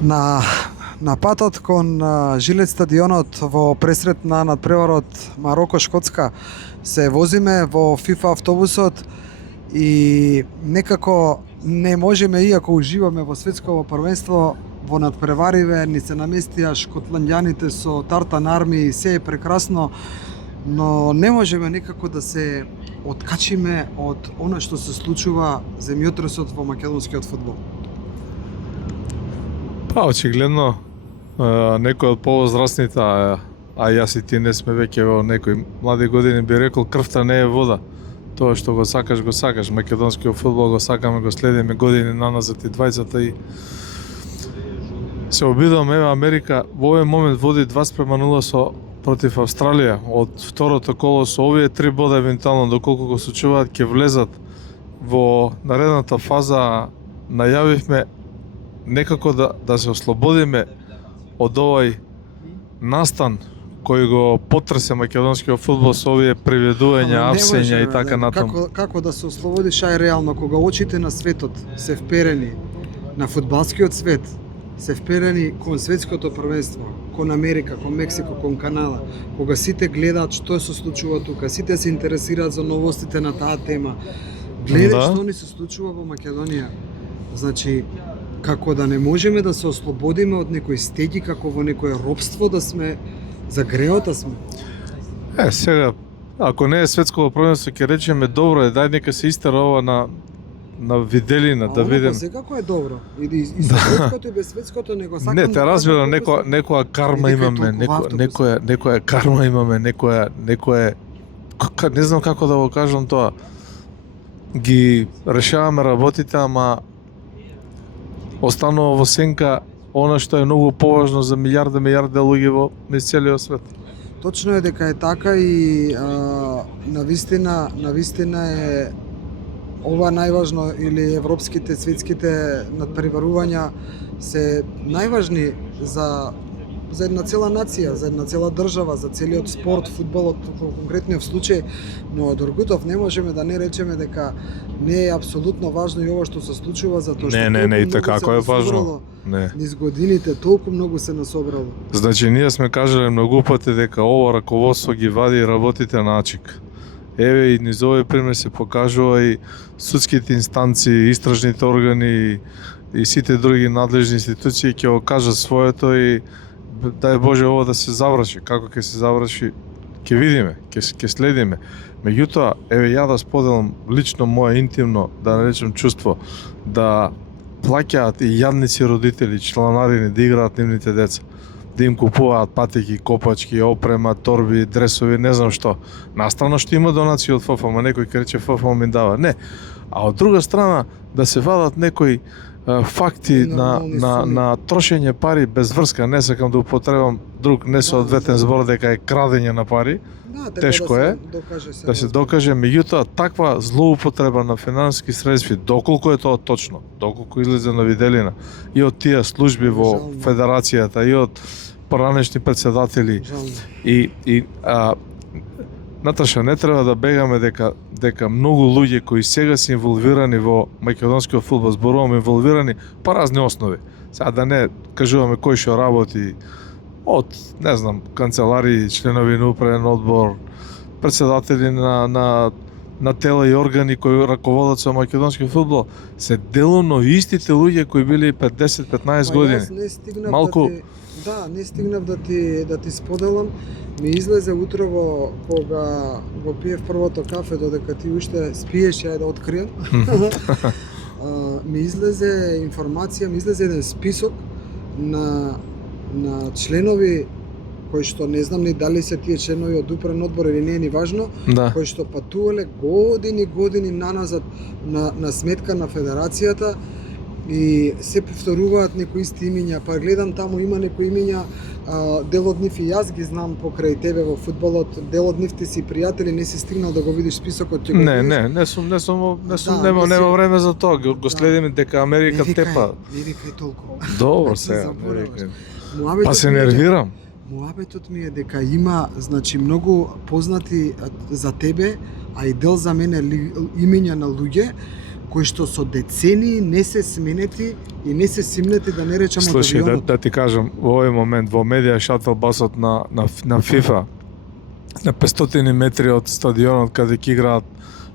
На патот кон Жилет стадионот во пресрет на надпреварот Мароко-Шкотска се возиме во FIFA автобусот и некако не можеме, иако уживаме во светско првенство, во надпревариве ни се наместија шотландјаните со тартан арми и се е прекрасно, но не можеме некако да се откачиме од она што се случува земјотресот во македонскиот фудбал. Па, очигледно, некој од повозрастните, а јас и ти не сме веќе во некои млади години, би рекол крвта не е вода. Тоа што го сакаш, го сакаш. Македонскиот фудбал го сакаме, го следиме години наназад и двајцата и се обидувам, еве Америка во овој момент води 2:0 со против Австралија. Од второто коло со овие 3 бода евентуално доколку го сочуваат ќе влезат во наредната фаза. Најавивме некако да се ослободиме од овој настан кој го потресе македонскиот фудбал со овие приведувања, апсења и така натаму. Како да се ослободиш, ај реално, кога очите на светот се вперени на фудбалскиот свет, се вперени кон светското првенство, кон Америка, кон Мексико, кон Канада, кога сите гледаат што се случува тука, сите се интересираат за новостите на таа тема, гледај што ни се случува во Македонија. Значи, како да не можеме да се ослободиме од некои стеги, како во некое робство да сме, за греота сме. Сега, ако не е светско првенство, ќе речеме добро е, дај нека се истера ова на виделина, да видим. Секако е добро. И светското и без светското не го сакам. Не, те разбирам, некоја карма имаме, некоја карма имаме, некоја не знам како да го кажам тоа. Ги решаваме работите, ама останува во сенка она што е многу поважно за милиарди луѓе во низ целиот свет. Точно е дека е така и навистина е ова најважно, или европските, светските надпреварувања се најважни за една цела нација, за една цела држава, за целиот спорт, фудбалот во конкретниот случај, но од Оргутов не можеме да не речеме дека не е апсолутно важно и ова што се случува, затоа што не, и така како е важно. Не. Низ годините толку многу се насобрало. Значи ние сме кажале многу пати дека ова раководство ги вади работите на ачик. Еве и низ овој пример се покажува и судските инстанции, истражните органи и сите други надлежни институции ќе го кажат своето и дај Боже ова да се заврши. Како ќе се заврши, ќе видиме, ќе следиме. Меѓутоа, еве ја да споделам лично мое интимно, да наречем чувство, да плаќаат и јадници родители, чланарини да играат нивните деца, да им купуваат патеки, копачки, опрема, торби, дресови, не знам што. Настрана што има донации од ФФ, ама некој ќе рече ФФ ми дава. Не. А од друга страна да се вадат некои факти на трошење пари без врска, не сакам да употребам друг несоодветен збор дека е крадење на пари. Тешко е да се докаже, меѓутоа таква злоупотреба на финансиски средства, доколку е тоа точно, доколку излезе на виделина и од тие служби во федерацијата и од поранешни претседатели и Наташа, не треба да бегаме дека многу луѓе кои сега се инволвирани во македонскиот фудбал, зборуваме инволвирани по разни основи. Сега да не кажуваме кој што работи од, не знам, канцелари, членови на управен одбор, претседатели на тела и органи кои раководат со македонскиот фудбал, се делумно истите луѓе кои били 10-15 години. Малку не стигнав да ти споделам. Ми излезе утрово кога го пиев првото кафе, додека ти уште спиеш, ја да открием. Ми излезе информација, ми излезе еден список на членови кои што не знам ни дали се тие членови од управен одбор или не е ни важно, кои што патувале години наназад на сметка на федерацијата и се повторуваат некои исти имиња, па гледам таму има некои имиња, дел од нив и јас ги знам покрај тебе во фудбалот, дел од нив ти си пријатели, не си стигнал да го видиш списокот. Не сум, нема време за тоа, го следиме дека Америка тепа. Не викај толку. Добро сега, не викај. Па се нервирам. Муабетот ми е дека има, значи, многу познати за тебе, а и дел за мене имиња на луѓе, кои што со децении не се сменети и не се симнети, да не речам, од Слушај, авионот. да ти кажам, во овој момент во медиа шатл басот на FIFA на 500 метри од стадионот каде ќе играат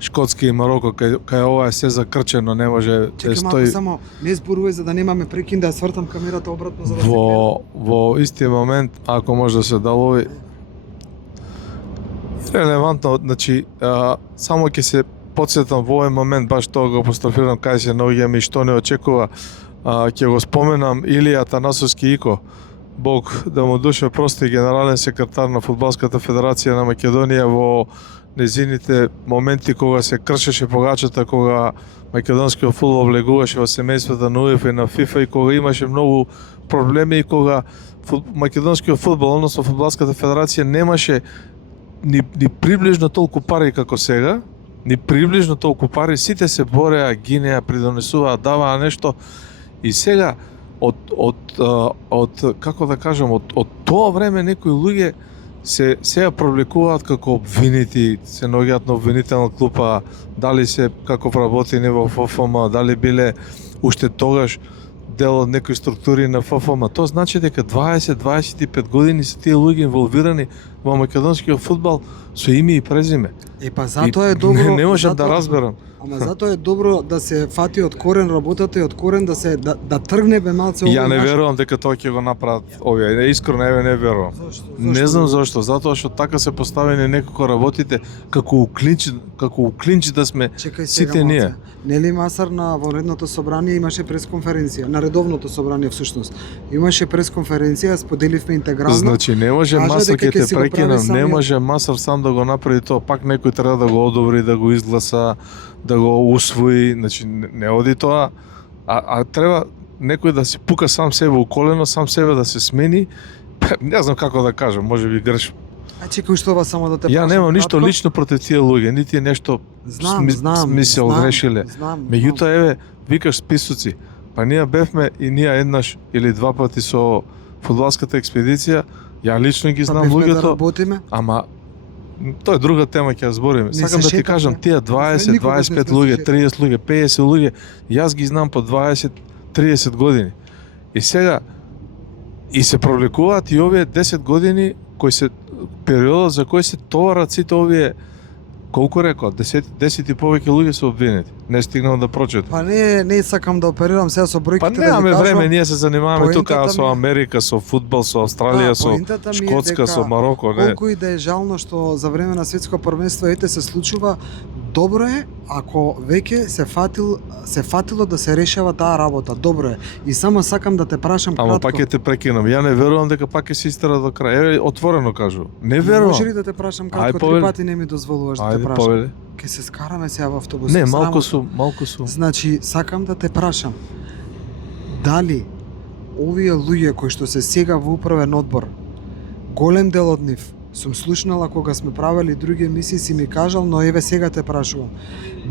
Шкотска и Мароко, кај ова е се закрчено, не може да Чекай малку, стои само не зборувај за да немаме прекин, да ја свртам камерата обратно за да се гледа. во истиот момент, ако може да се далови релевантно, значи само ќе се потсетам во овој момент, баш тоа го апострофирам кај се наоѓаме и што не очекува, ќе го споменам Илија Танасовски Ико, Бог да му душа прости, генерален секретар на Фудбалската федерација на Македонија во незините моменти кога се кршеше погачата, кога македонскиот фудбал влегуваше во семејството на УЕФА и на ФИФА и кога имаше многу проблеми и кога македонскиот фудбал, односно Фудбалската федерација немаше ни приближно толку пари како сега, ни приближно толку пари, сите се бореа, гинеа, придонесуваа, даваа нешто и сега од како да кажам, од тоа време некои луѓе се сега провлекуваат како обвинити, се наоѓаат на обвинителна клупа, дали се како вработени во ФФМ, дали биле уште тогаш дел од некои структури на ФФМ. Тоа значи дека 20-25 години се тие луѓе инволвирани во македонскиот фудбал со име и презиме. Па затоа е добро. Не можам да разберам. Ама затоа е добро да се фати од корен работата и од корен да се да тргне бе малце овој. Ја не верувам дека тоа ќе го направат овие. Искрено не верувам. Зошто? Не знам зошто, затоа што така се поставени некако работите како уклинч да сме Чекај сега сите ние. малце. Нели Масар на вонредното собрание имаше пресконференција, на редовното собрание всушност. Имаше пресконференција, споделивме интегрално. Значи не може Кажа Масар дека ќе ќе те си го прави прекинам, не самиот. може Масар сам да го направи тоа, пак некој треба да го одобри, да го изгласа, да го усвои, значи не оди тоа, а треба некој да се пука сам себе у колено, сам себе да се смени. Не знам како да кажам, можеби грешам. А чекај што ова само да те Ја прашам немам ништо кратко. лично против тие луѓе, нити е нешто ми се огрешиле. Меѓутоа еве, викаш списоци. Па ние бевме и ние еднаш или два пати со фудбалската експедиција, ја лично ги знам да луѓето, работиме. ама тоа е друга тема, ќе ја збориме. Не Сакам се да ти шетаме. кажам, тие 20, Никогаш не 25 сме се луѓе, шетали. 30 луѓе, 50 луѓе, јас ги знам по 20, 30 години. И сега и се провлекуваат и овие 10 години кои се периодот за кој се товарат сите овие, колку рекоа, 10 и повеќе луѓе се обвинети. Не стигнам да прочитам. Па не сакам да оперирам сега со бројките. Па да ви немаме кажам. време, ние се занимаваме тука Поентата со ми е- Америка, со фудбал, со Австралија, со поентата ми е Шкотска, дека со Мароко, не. Колку и да е жално што за време на светско првенство ете се случува, добро е ако веќе се фатило да се решава таа работа. Добро е. И само сакам да те прашам Ама кратко. пак ќе те прекинам. Ја не верувам дека пак ќе се истера до крај. Еве, отворено кажу. Не верувам. Може ли да те прашам Ај, кратко, повели. три пати не ми дозволуваш да те Ајде, прашам. повели. Ке се скараме сега во автобусот. Не, срамотно. малку сум. Значи, сакам да те прашам, дали овие луѓе кои што се сега во управен одбор, голем дел од нив, сум слушнала кога сме правели други емисии, си ми кажал, но еве сега те прашувам,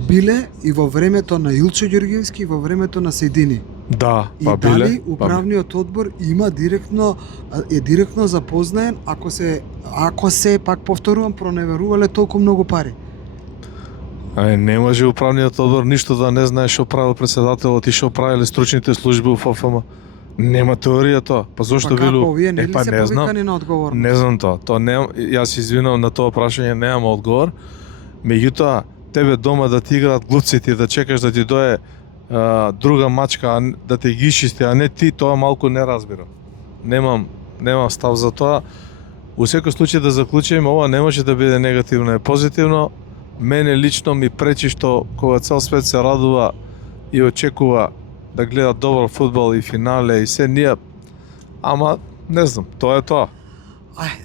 биле и во времето на Илчо Ѓорѓевски и во времето на Сејдини. Да, И па биле. дали управниот одбор има директно запознаен ако се пак повторувам проневерувале толку многу пари. Не може управниот одбор ништо да не знае што правил председателот и што правеле стручните служби у ФФМ. Нема теорија тоа. Па зошто Па билу? како, овие нели се не знам. повикани на одговорност? Не знам тоа. Тоа не, јас извинувам на тоа прашање, немам одговор. Меѓутоа, тебе дома да ти играат глупците и да чекаш да ти дое друга мачка да те ги ишисти, а не ти, тоа малку не разбирам. Немам став за тоа. У секој случај да заклучиме, ова не може да биде негативно и позитивно. Мене лично ми пречи што кога цел свет се радува и очекува да гледа добар фудбал и финале и се ние, ама не знам, тоа е тоа.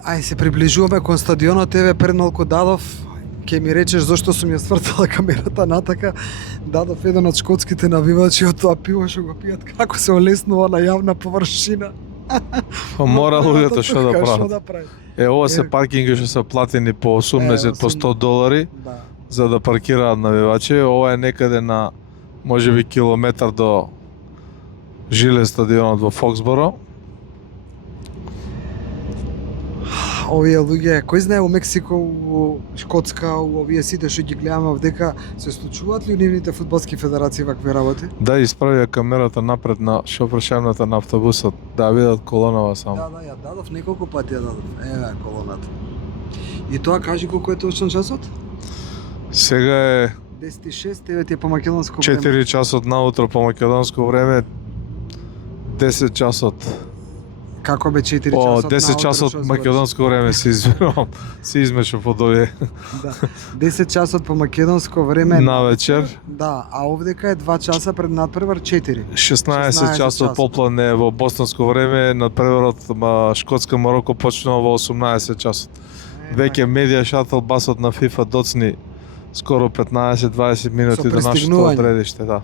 Ај се приближуваме кон стадионот, еве пред малку дадов, ќе ми речеш зошто сум ја свртала камерата натака, дадов еден од шкотските навивачи од тоа пиво што го пијат, како се олеснува на јавна површина. Па мора луѓето што да Што прават. да прави? Ова се Еве. паркинги што се платени по 80 по 100 долари Да. за да паркираат навивачи. Ова е некаде на можеби километар до жилен стадионот во Фоксборо. овие луѓе, кој знае у Мексико, у Шкотска, у овие сите што ги гледаме овдека, се случуваат ли у нивните фудбалски федерации вакви работи? Да исправија камерата напред на шофершемната на автобусот, да видат колонава само. Да, ја дадов неколку пати ја дадов. Еве колоната. И тоа кажи колку е точно часот? Сега е 10:06, 9 е по македонско време. 4 часот наутро по македонско време, 10 часот. Како бе 4 О, часот? 10 часот македонско време се извинувам. Се измешав од овие. Да. 10 часот по македонско време На вечер. Да, а овдека е 2 часа пред надпревар 4. 16 часот попладне во боснанско време, надпреварот Шкотска Мароко почнува во 18 часот. Веќе медија шатл басот на FIFA доцни скоро 15-20 минути Со до нашето пристигнување. одредиште, да.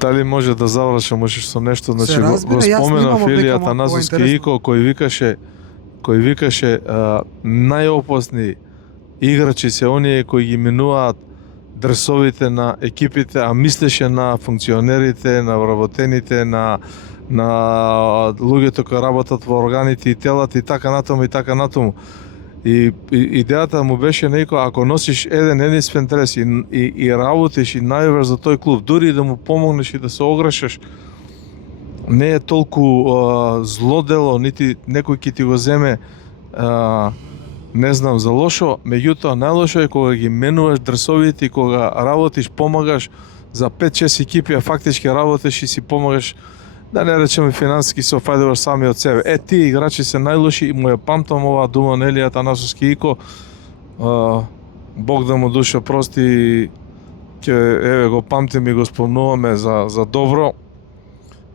Дали може да завршам можеш со нешто, значи разбира, го јас спомена снимам овдека Филија малку Танасовски интересно. Ико кој викаше најопасни играчи се оние кои ги минуваат дресовите на екипите, а мислеше на функционерите, на вработените, на луѓето кои работат во органите и телата и така натаму и така натаму. И идејата му беше некој, ако носиш единствен дрес и работиш и највер за тој клуб, дури и да му помогнеш и да се огрешеш, не е толку зло дело, нити некој ќе ти го земе не знам за лошо, меѓутоа најлошо е кога ги менуваш дресовите и кога работиш, помагаш за 5-6 екипи, а фактички работиш и си помагаш, да не речеме финансиски се офајдуваш сами од себе. Тие играчи се најлоши и му ја памтам оваа дума на Елија Танасовски Ико. Бог да му душа прости, еве го памтим и го спомнуваме за добро.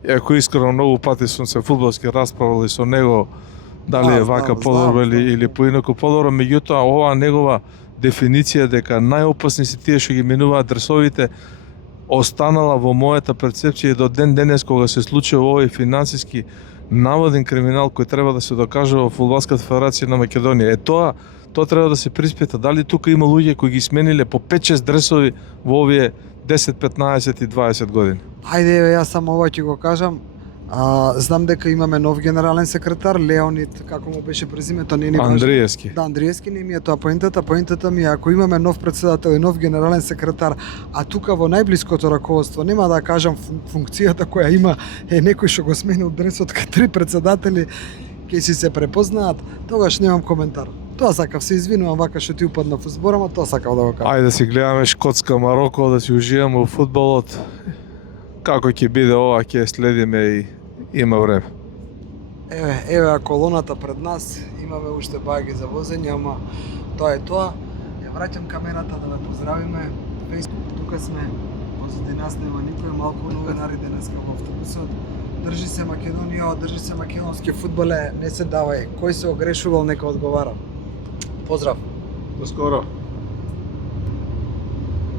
Иако искрено многу пати сум се фудбалски расправил со него, дали е вака подобро или поинаку подобро, меѓутоа оваа негова дефиниција дека најопасни се тие што ги минуваат дресовите останала во мојата перцепција до ден денес кога се случува овој финансиски наводен криминал кој треба да се докажува во Фудбалската федерација на Македонија. Тоа треба да се приспита, дали тука има луѓе кои ги смениле по 5-6 дресови во овие 10, 15 и 20 години. Ајде, јас само ова ќе го кажам. Знам дека имаме нов генерален секретар, Леонид, како му беше презимето, не ни важно. Андриевски. Да, Андриевски, не ми е тоа поентата. Поентата ми е, ако имаме нов председател и нов генерален секретар, а тука во најблиското раководство, нема да кажам функцијата која има е некој што го сменил дресот кај 3 председатели, ќе си се препознаат, тогаш немам коментар. Тоа сакав, се извинувам вака што ти упадна во зборама, тоа сакав да го кажам. Ајде да си гледаме Шкотска Мароко, да си уживаме во фудбалот. Како ќе биде ова, ќе следиме и има време. Еве колоната пред нас, имаме уште баги за возење, ама тоа е тоа. Ја враќам камерата да ве поздравиме. Facebook, тука сме, позади нас нема никој, малку новинари денеска во автобусот. Држи се Македонија, држи се македонски фудбале, не се давај. Кој се огрешувал, нека одговара. Поздрав. До скоро.